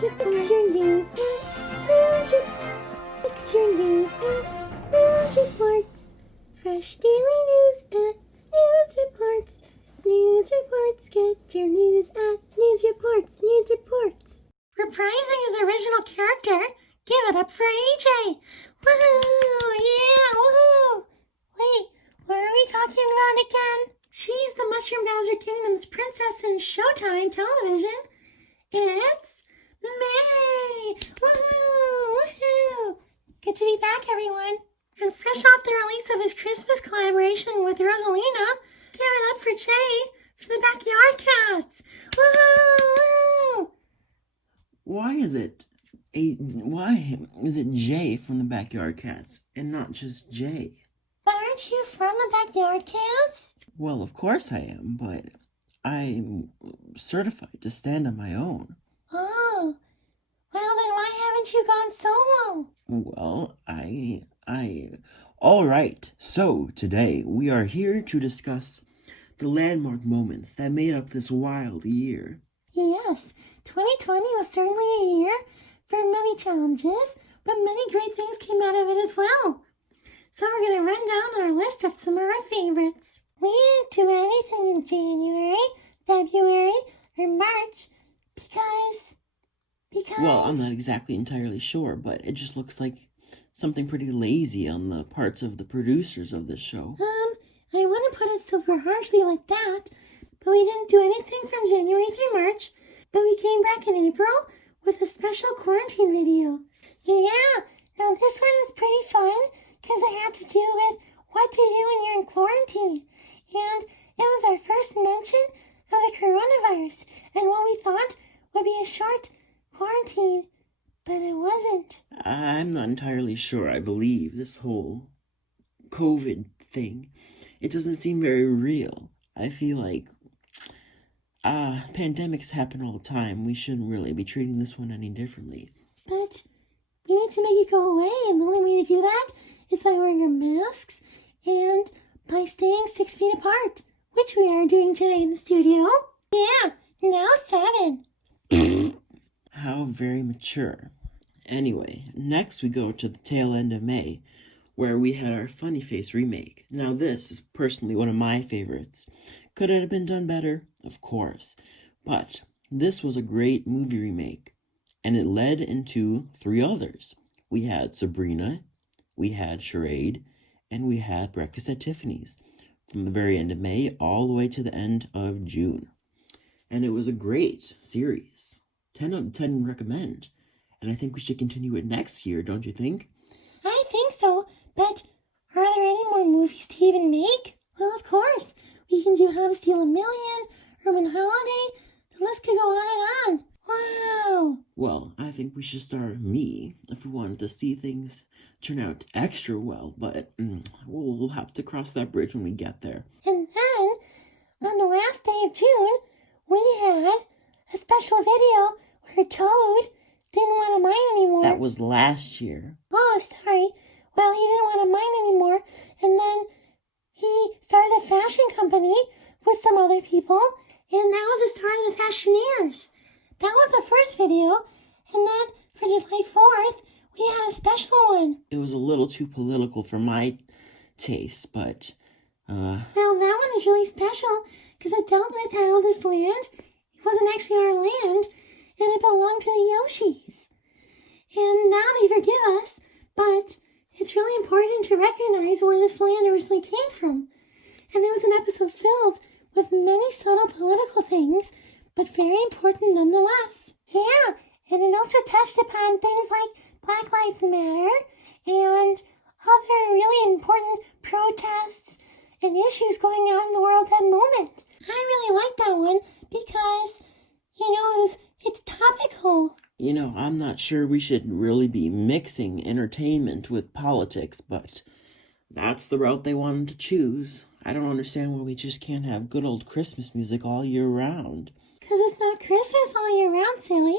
Picture news news picture news news reports. Fresh daily news news reports. News reports. Get your news news reports. News reports. Reprising his original character, give it up for AJ. Woohoo! Yeah, woohoo! Wait, what are we talking about again? She's the Mushroom Bowser Kingdom's princess in Showtime television. It's May! Woohoo! Woohoo! Good to be back, everyone. And fresh off the release of his Christmas collaboration with Rosalina, give it up for Jay from the Backyard Cats. Woohoo! Why is it Jay from the Backyard Cats and not just Jay? But aren't you from the Backyard Cats? Well, of course I am, but I'm certified to stand on my own. Oh, well then why haven't you gone solo? Well, All right, so today we are here to discuss the landmark moments that made up this wild year. Yes, 2020 was certainly a year for many challenges, but many great things came out of it as well. So we're going to run down our list of some of our favorites. We didn't do anything in January, February, or March because... Well, I'm not exactly entirely sure, but it just looks like something pretty lazy on the parts of the producers of this show. I wouldn't put it super harshly like that, but we didn't do anything from January through March, but we came back in April with a special quarantine video. Yeah, now this one was pretty fun because it had to do with what to do when you're in quarantine. And it was our first mention of the coronavirus and what we thought would be a short quarantine, but it wasn't. I'm not entirely sure I believe this whole COVID thing. It doesn't seem very real. I feel like pandemics happen all the time. We shouldn't really be treating this one any differently. But we need to make it go away, and the only way to do that is by wearing our masks and by staying 6 feet apart, which we are doing today in the studio. Yeah, now 7. How very mature. Anyway, next we go to the tail end of May, where we had our Funny Face remake. Now this is personally one of my favorites. Could it have been done better? Of course. But this was a great movie remake, and it led into 3 others. We had Sabrina, we had Charade, and we had Breakfast at Tiffany's, from the very end of May all the way to the end of June. And it was a great series. 10 out of 10 recommend. And I think we should continue it next year, don't you think? I think so, but are there any more movies to even make? Well, of course. We can do How to Steal a Million, Roman Holiday. The list could go on and on. Wow. Well, I think we should start me if we wanted to see things turn out extra well, but we'll have to cross that bridge when we get there. And then, on the last day of June, we had a special video where Toad didn't want to mine anymore. That was last year. Oh, sorry. Well, he didn't want to mine anymore, and then he started a fashion company with some other people, and that was the start of the Fashioneers. That was the first video, and then for July 4th, we had a special one. It was a little too political for my taste, but, Well, that one was really special, because it dealt with how this land, it wasn't actually our land, and it belonged to the Yoshis. And now they forgive us, but it's really important to recognize where this land originally came from. And it was an episode filled with many subtle political things, but very important nonetheless. Yeah, and it also touched upon things like Black Lives Matter and other really important protests and issues going on in the world at the moment. I really like that one because, it's topical. I'm not sure we should really be mixing entertainment with politics, but that's the route they wanted to choose. I don't understand why we just can't have good old Christmas music all year round. Because it's not Christmas all year round, silly.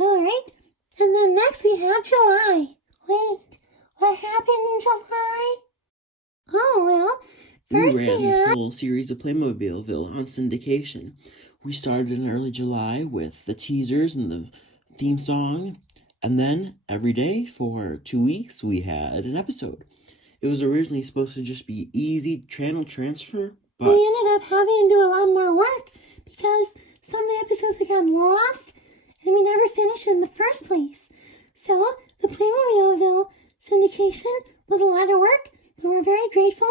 All right. And then next we have July. Wait, what happened in July? Oh, well, first we ran we had... a whole series of Playmobilville on syndication. We started in early July with the teasers and the theme song, and then every day for 2 weeks we had an episode. It was originally supposed to just be easy channel transfer, but we ended up having to do a lot more work because some of the episodes we got lost and we never finished it in the first place. So the Playmobilville syndication was a lot of work, but we're very grateful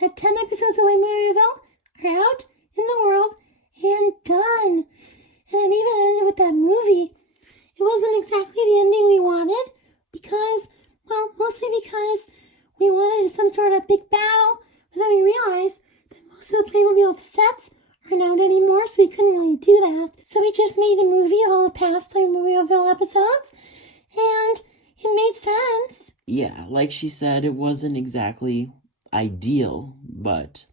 that 10 episodes of Playmobilville are out in the world and done. And it even ended with that movie. It wasn't exactly the ending we wanted because, well, mostly because we wanted some sort of big battle, but then we realized that most of the Playmobil sets aren't out anymore, so we couldn't really do that. So we just made a movie of all the past Playmobilville episodes, and it made sense. yeah, like she said, it wasn't exactly ideal, but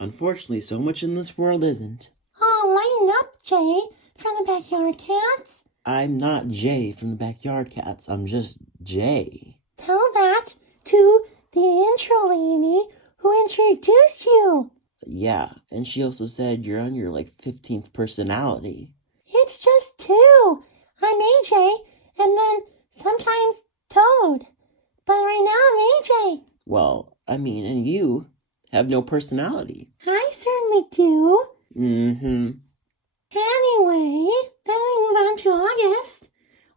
unfortunately, so much in this world isn't. Oh, lighten up, Jay, from the Backyard Cats. I'm not Jay from the Backyard Cats, I'm just Jay. Tell that to the intro lady who introduced you. Yeah, and she also said you're on your 15th personality. It's just two. I'm AJ, and then sometimes Toad. But right now I'm AJ. Well, I mean, and you have no personality. I certainly do. Mm-hmm. Anyway, then we move on to August.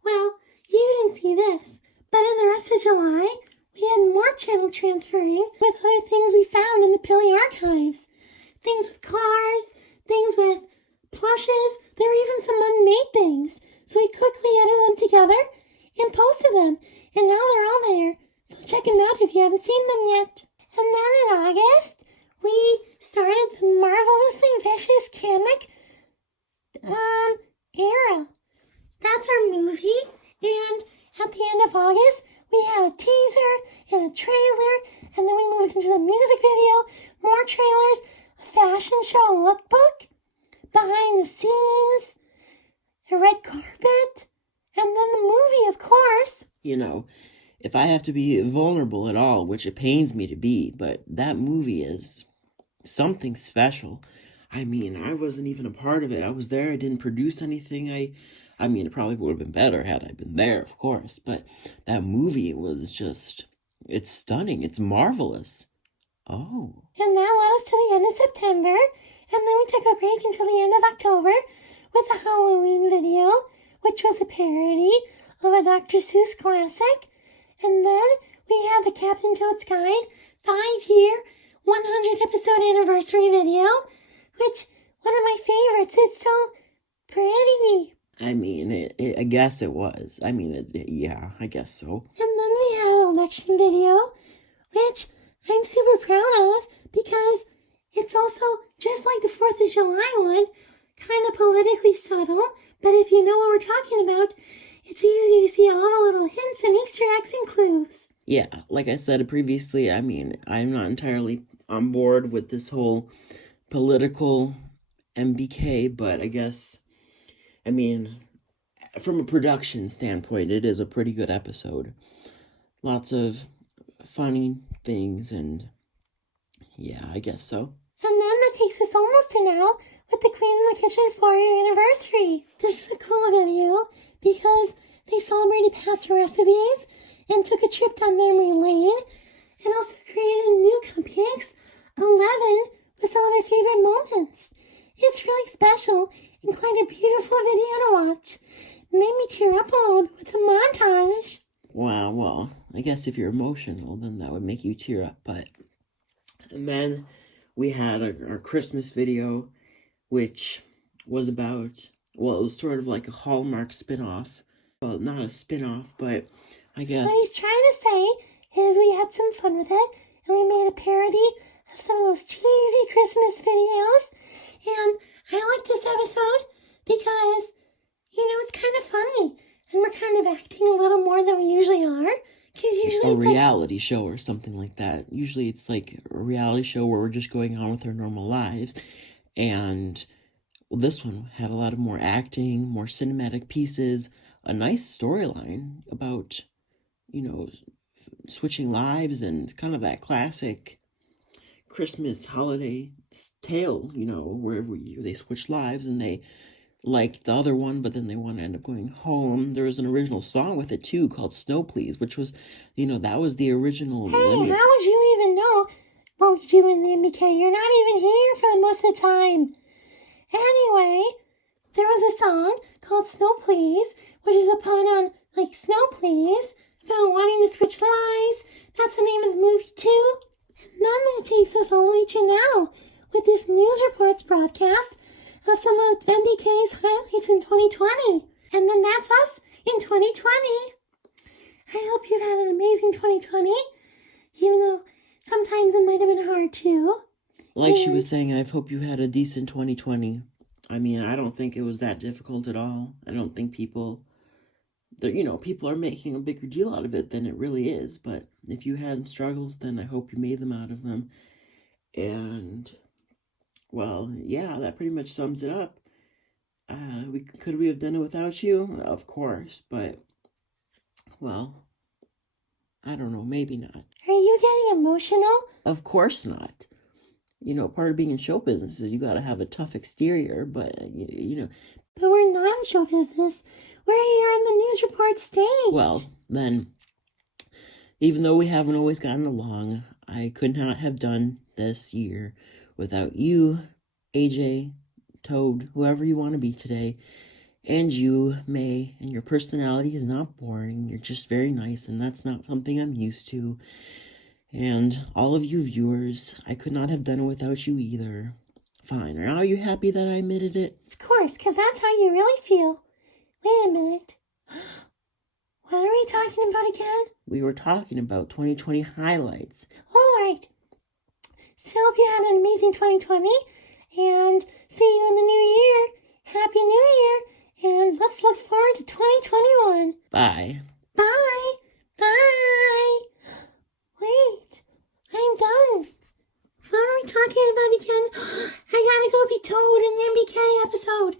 Well, you didn't see this, but in the rest of July, we had more channel transferring with other things we found in the Pillie archives. Things with cars, things with plushes, there were even some unmade things. So we quickly edited them together and posted them, and now they're all there. So check them out if you haven't seen them yet. And then in August, we started the Marvelously Vicious Comic era. That's our movie, and at the end of August, we had a teaser and a trailer, and then we moved into the music video, more trailers, a fashion show lookbook, behind the scenes, a red carpet, and then the movie, of course. You know, if I have to be vulnerable at all, which it pains me to be, but that movie is something special. I mean, I wasn't even a part of it. I was there. I didn't produce anything. I mean, it probably would have been better had I been there, of course. But that movie was just, it's stunning. It's marvelous. Oh. And that led us to the end of September. And then we took a break until the end of October with a Halloween video, which was a parody of a Dr. Seuss classic. And then we had the Captain Toad's Guide 5-year, 100 episode anniversary video, which, one of my favorites. It's so pretty. I mean, I guess it was. I mean, yeah, I guess so. And then we had an election video, which I'm super proud of because it's also, just like the 4th of July one, kind of politically subtle, but if you know what we're talking about, it's easy to see all the little hints and Easter eggs and clues. Yeah, like I said previously, I mean, I'm not entirely on board with this whole political MBK, but I guess, I mean, from a production standpoint, it is a pretty good episode. Lots of funny things, and yeah, I guess so. And then that takes us almost to now with the Queens in the Kitchen 4-year anniversary. This is a cool video because they celebrated past recipes and took a trip down memory lane and also created new cupcakes, 11 with some of their favorite moments. It's really special and quite a beautiful video to watch. It made me tear up a little bit with the montage. Wow, well, I guess if you're emotional, then that would make you tear up, but... And then we had our Christmas video, which was about, well, it was sort of like a Hallmark spin-off. Well, not a spin-off, but I guess... What he's trying to say is we had some fun with it, and we made a parody of some of those cheesy Christmas videos. And I like this episode because, you know, it's kind of funny, and we're kind of acting a little more than we usually are. Because usually a reality show or something like that. Usually it's like a reality show where we're just going on with our normal lives. And well, this one had a lot of more acting, more cinematic pieces, a nice storyline about, you know, switching lives and kind of that classic Christmas holiday tale, you know, where they switch lives and they like the other one, but then they want to end up going home. There was an original song with it too called Snow Please, which was, that was the original. Hey, how would you even know what we do in the MBK? You're not even here for most of the time. Anyway, there was a song called Snow Please, which is a pun on, like, Snow Please, about wanting to switch lives. That's the name of the movie too. And then that takes us all the way to now, with this news reports broadcast of some of MBK's highlights in 2020. And then that's us in 2020. I hope you've had an amazing 2020, even though sometimes it might have been hard too. Like she was saying, I hope you had a decent 2020. I mean, I don't think it was that difficult at all. I don't think people are making a bigger deal out of it than it really is. But if you had struggles, then I hope you made them out of them. And, well, yeah, that pretty much sums it up. Could we have done it without you? Of course, but, well, I don't know, maybe not. Are you getting emotional? Of course not. Part of being in show business is you got to have a tough exterior, but, But we're not in show business. We're here in the news report stage. Well, then, even though we haven't always gotten along, I could not have done this year without you, AJ, Toad, whoever you want to be today, and you, May, and your personality is not boring. You're just very nice, and that's not something I'm used to. And all of you viewers, I could not have done it without you either. Fine. Are you happy that I admitted it? Of course, because that's how you really feel. Wait a minute. What are we talking about again? We were talking about 2020 highlights. All right. So hope you had an amazing 2020, and see you in the new year. Happy New Year, and let's look forward to 2021. Bye. Bye. Bye. Wait, I'm done. What are we talking about again? I gotta go be Toad in the MBK episode.